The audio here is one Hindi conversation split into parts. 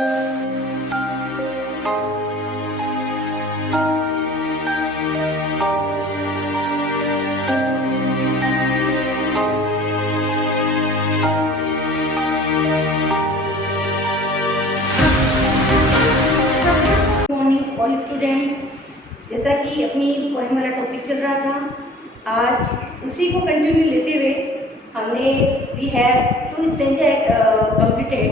और स्टूडेंट्स, जैसा कि अपनी पोएम वाला टॉपिक चल रहा था, आज उसी को कंटिन्यू लेते हुए हमने we have two stanza completed,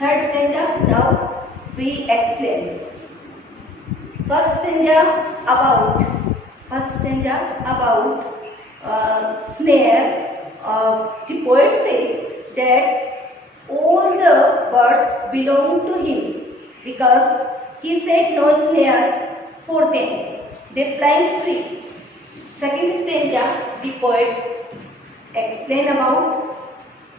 third stanza now we explain. First stanza about snare. The poet said that all the birds belong to him because he set no snare for them. They fly free. Second stanza, the poet explain about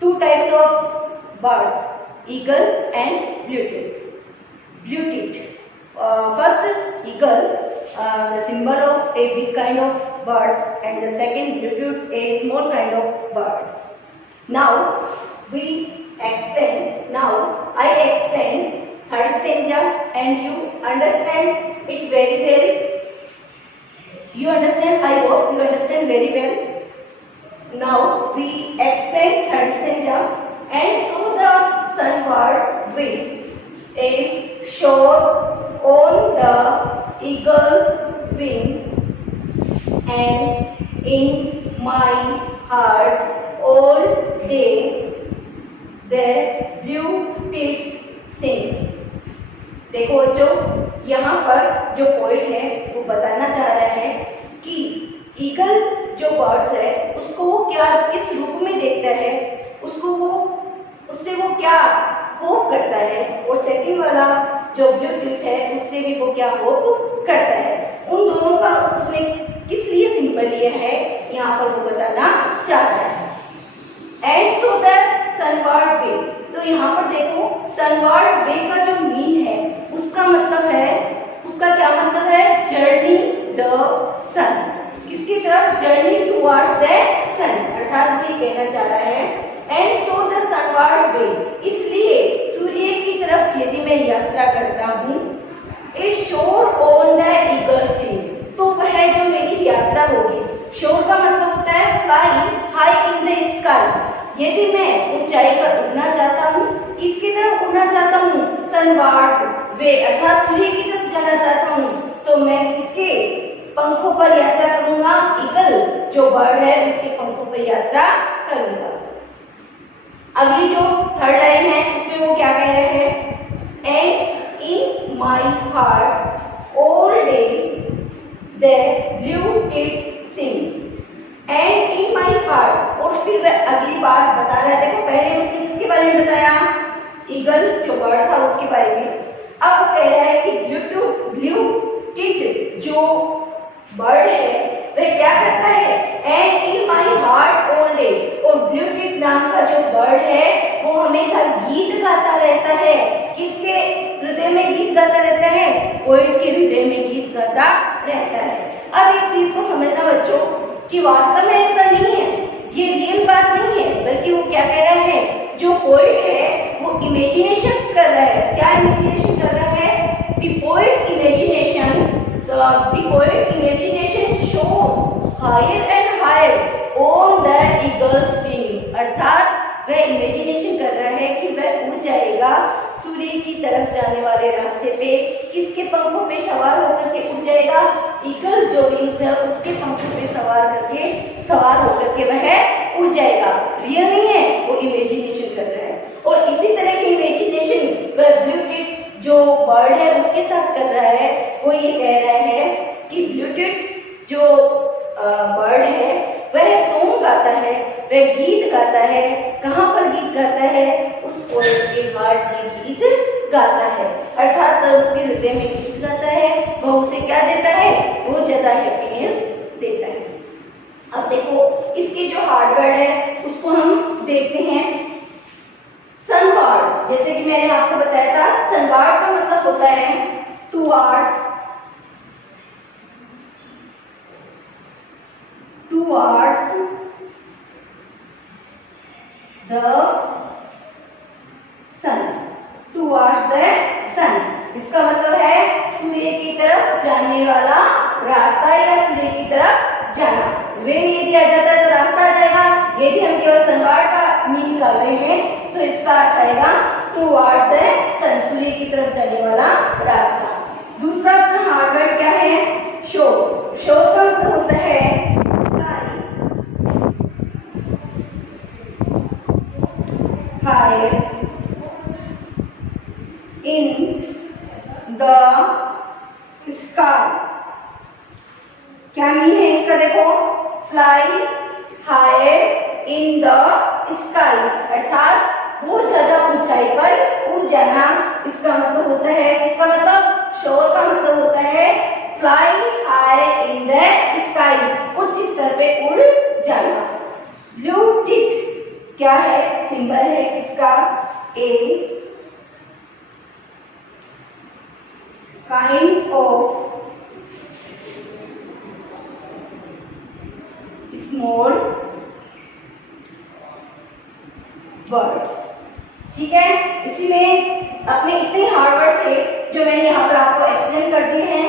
two types of birds, eagle and blue-tip. First, eagle, the symbol of a big kind of birds, and the second, blue-tip, a small kind of bird. Now I explain third stanza, and you understand it very well. You understand? I hope you understand very well. Now we explain third stanza, and so the sunward with a shore on the eagle's wing, and in my heart all day the blue-tip sings. देखो बच्चों, यहाँ पर जो पोइट है वो बताना चाह रहा है कि ईगल जो बर्ड्स है उसको वो क्या किस रूप में देखता है, उससे वो क्या होप करता है, और सेकंड वाला जो ब्लू-टिप है उससे भी वो क्या होप करता है। उन दोनों का उसने किस लिए सिंबल लिया है यहाँ पर वो बताना चाह रहा है। एंड सो द सनवर्ड वे, तो यहाँ पर देखो सनवर्ड वे का जो मीन है उसका क्या मतलब है, जर्नी द सन, किसकी तरफ, जर्नी टुवर्ड्स द सन, अर्थात ये कहना चाह रहा है एंड सो द सनवर्ड वे, इसलिए सूर्य की तरफ यदि मैं यात्रा करता हूँ, ए शोर ऑन द ईगल्स विंग, तो वह जो मेरी यात्रा होगी, शोर का मतलब होता है fly high in the sky, यदि मैं ऊंचाई पर उड़ना चाहता हूँ, किसकी तरफ उड़ना चाहता हूँ, सनवर्ड वे अर्थात सूर्य की तरफ जाना चाहता हूँ, तो मैं किसके पंखों पर यात्रा करूंगा, ईगल जो बर्ड है उसके पंखों पर यात्रा करूंगा। अगली जो थर्ड लाइन है उसमें वो क्या कह रहे हैं, and in my heart all day the blue-tip sings, and in my heart, और फिर वह अगली बात बता रहा है। देखो पहले उसने किसके बारे में बताया, ईगल जो बर्ड था उसके बारे में, अब कह रहा है कि ब्लू-टिप जो बर्ड है वह क्या करता है, and in my heart all day, और ब्लू-टिप नाम का जो बर्ड है वो हमेशा गीत गाता रहता है, किसके हृदय में गीत गाता रहता है, पोएट के हृदय में गीत गाता रहता है। अब इस चीज को समझना बच्चों कि वास्तव में ऐसा नहीं है, ये रियल बात नहीं है, बल्कि वो क्या कह रहा है, जो पोएट है वो इमेजिनेशन कर रहा है। क्या इमेजिनेशन कर रहा है, द पोएट इमेजिनेशन शो higher and higher on the eagle's wing, अर्थात वह इमेजिनेशन कर रहा है कि वह उड़ जाएगा सूर्य की तरफ जाने वाले रास्ते पे, किसके पंखों पे सवार होकर के उड़ जाएगा, ईगल जो विंग्स है उसके पंखों पे सवार होकर के वह उड़ जाएगा। रियल नहीं है, वो इमेजिनेशन कर रहा है। और इसी तरह की इमेजिनेशन वह ब्लू-टिप जो बर्ड है उसके साथ कर रहा है। वो ये कह रहा है कि ब्लू-टिप जो बर्ड है वह सॉन्ग गाता है, वह गीत गाता है। कहाँ पर गीत गाता है, उस पोएट के हार्ट में गीत गाता है, अर्थात वह उसके हृदय में गीत गाता है, वह उसे क्या देता है, बहुत ज्यादा हैप्पीनेस देता है। अब देखो इसके जो हार्ड वर्ड है उसको हम देखते हैं। सनवर्ड, जैसे कि मैंने आपको बताया था, सनवर्ड का मतलब होता है towards the sun, towards the sun. इसका मतलब है सूर्य की तरफ जाने वाला रास्ता या सूर्य की तरफ जाना। वे ये दिया जाता है तो रास्ता आ जाएगा। यदि हम केवल सनवार का मीन निकाल रहे हैं तो इसका अर्थ आएगा टुवर्ड्स द सन, सूर्य की तरफ जाने वाला रास्ता। दूसरा अपना हार्ड वर्ड क्या है? शोर। शोर का मतलब होता है high in the sky। क्या मीन है इसका? देखो, fly higher in the sky, अर्थात बहुत ज्यादा ऊंचाई पर उड़ जाना। इसका मतलब होता है, इसका मतलब शोर का मतलब होता है fly higher in the sky, उच्च स्तर पे उड़ जाना। ब्लू टिक क्या है? सिंबल है इसका a kind of small word. ठीक है, इसी में अपने इतने हार्ड वर्ड थे जो मैंने यहाँ पर आपको एक्सप्लेन कर दिए हैं।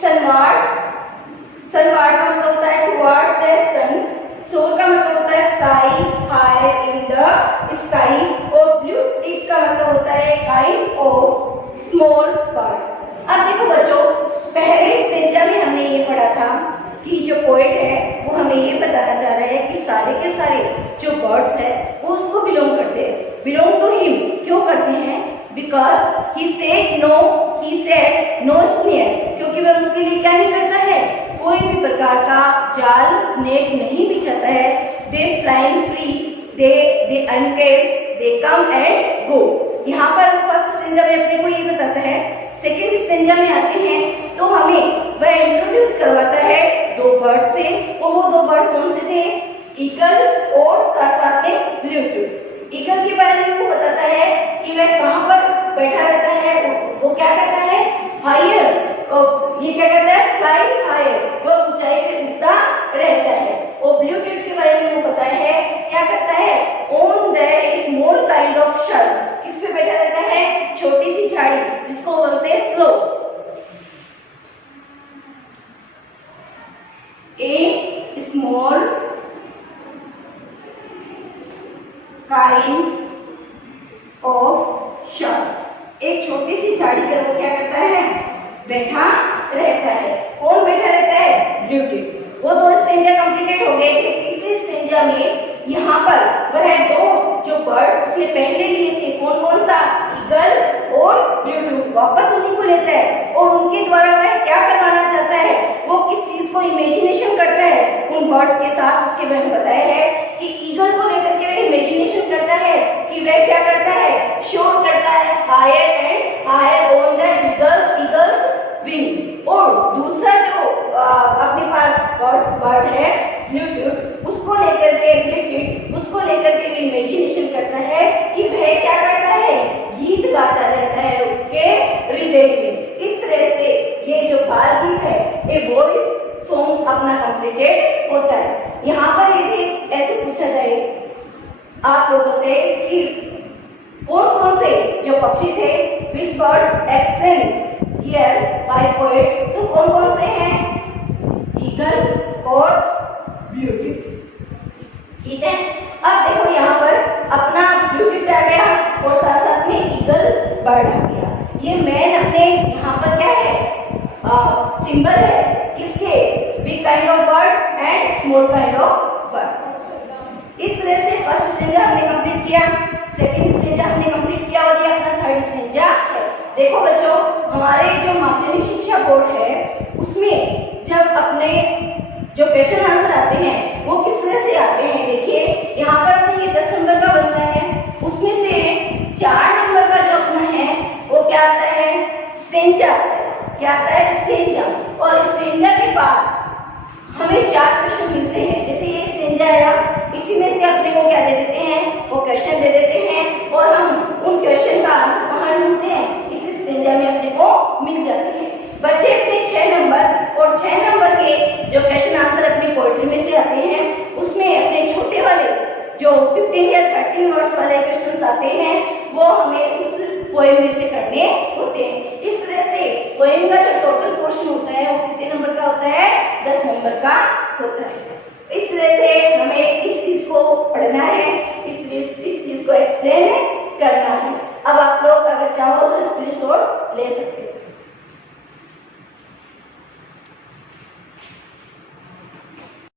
सनवार्ड, सनवार्ड का मतलब होता है टुवर्ड्स द सन। सोर का मतलब होता है fly high in the sky. और ब्लू टिक का मतलब होता है काइंड ऑफ स्मॉल बर्ड। अब देखो बच्चों, पहले स्टेंजा में हमने ये पढ़ा था कि जो पोएट है वो हमें ये बताना चाह रहे हैं कि सारे के सारे जो बर्ड्स है वो उसको बिलोंग करते हैं, बिलोंग टू हिम। क्यों करते हैं? Because he said no, he सेड्स नो स्नेयर, क्योंकि वह उसके लिए क्या नहीं करता है? कोई भी प्रकार का जाल नेट नहीं बिछाता है। They flying free, they uncage, they come and go. यहाँ पर फर्स्ट स्टेंजा में अपने को ये बताता है। सेकेंड स्टेंजा में आते हैं तो हमें वह इंट्रोड्यूस करवाता है दो बर्ड से। और वो दो बर्ड कौन से थे? ईगल और साथ साथ में ब्लू टिक। ईगल के बारे में वो बताता है कि वह कहाँ पर बैठा रहता है, वो क्या करता है? हायर। ये क्या करता है? फ्लाई हायर, वो ऊंचाई पे उड़ता रहता है। और ब्लू टिक के बारे में वो बताया है क्या करता है? On the small kind of shirt, इस पे बैठा रहता है छोटी सी झाड़ी जिसको बोलते हैं slow. A small kind of shirt, एक छोटी सी झाड़ी पर वो क्या करता है? बैठा रहता है। कौन बैठा रहता है? Blue tick. वो दो स्टेंजा कंप्लीटेड हो गए। तीसरे स्टेंजा में यहाँ पर वह दो जो बर्ड उसने पहले लिए थे, कौन कौन सा? ईगल और ब्लू टिक, वापस उन्हीं को लेता है और उनके द्वारा वह क्या करवाना चाहता है? वो किस चीज को इमेजिनेशन करता है उन बर्ड्स के साथ। उसके बारे में बताया है कि ईगल को लेकर के वह इमेजिनेशन करता है कि वह क्या करता है? शोर करता है higher and higher on the eagle's wing. और दूसरा जो अपने पास बर्ड है ब्लू टिक, उसको लेकर के भी इमेजिनेशन करता है कि वह क्या करता है? गीत गाता रहता है उसके हृदय में। इस तरह से ये जो बाल गीत है, ये बोरिस सॉन्ग अपना कंप्लीटेड होता है। यहाँ पर यदि ऐसे पूछा जाए आप लोगों से कि कौन कौन से जो पक्षी थे, which birds explained here by poet, तो कौन कौन से हैं? ईगल और ब्लू टिक। ठीक है, अब देखो यहाँ पर अपना ब्लू टिक आ गया और साथ साथ में ईगल बर्ड आ गया। ये मैन अपने यहाँ पर क्या है? सिंबल है किसके? Big kind of bird and small kind of bird. इस तरह से फर्स्ट स्टेंजा हमने कंप्लीट किया, सेकंड स्टेंजा हमने कंप्लीट किया और ये अपना थर्ड स्टेंजा है। देखो बच्चों, हमारे जो माध्यमिक शिक्षा बोर्ड है उसमें जब अपने जो क्वेश्चन आंसर आते हैं वो किस तरह से आते हैं? देखिए यहाँ पर अपने ये 10 नंबर का बनता है, उसमें से 4 नंबर का जो अपना है वो क्या आता है? स्टेंजा आता है। क्या आता है? स्टेंजा। और स्टेंजा के बाद हमें 4 क्वेश्चन मिलते हैं। जैसे ये स्टेंजा आया, इसी में से अपने को क्या दे देते हैं? वो क्वेश्चन दे देते हैं और हम उन क्वेश्चन का आंसर कहाँ ढूंढते हैं? इसी स्टेंजा में अपने को मिल जाते हैं। बच्चे अपने 6 नंबर और 6 नंबर के जो क्वेश्चन आंसर अपनी पोएट्री में से आते हैं उसमें अपने छोटे वाले जो 15 या 13 वर्ड्स वाले क्वेश्चन आते हैं वो हमें उस पोएम में से करने होते हैं। इस तरह से पोएम का जो टोटल पोर्शन होता है वो कितने नंबर का होता है? 10 नंबर का होता है। इस तरह से हमें इस चीज को पढ़ना है, इस चीज को एक्सप्लेन करना है। अब आप लोग अगर चाहो तो स्क्रीनशॉट ले सकते हो।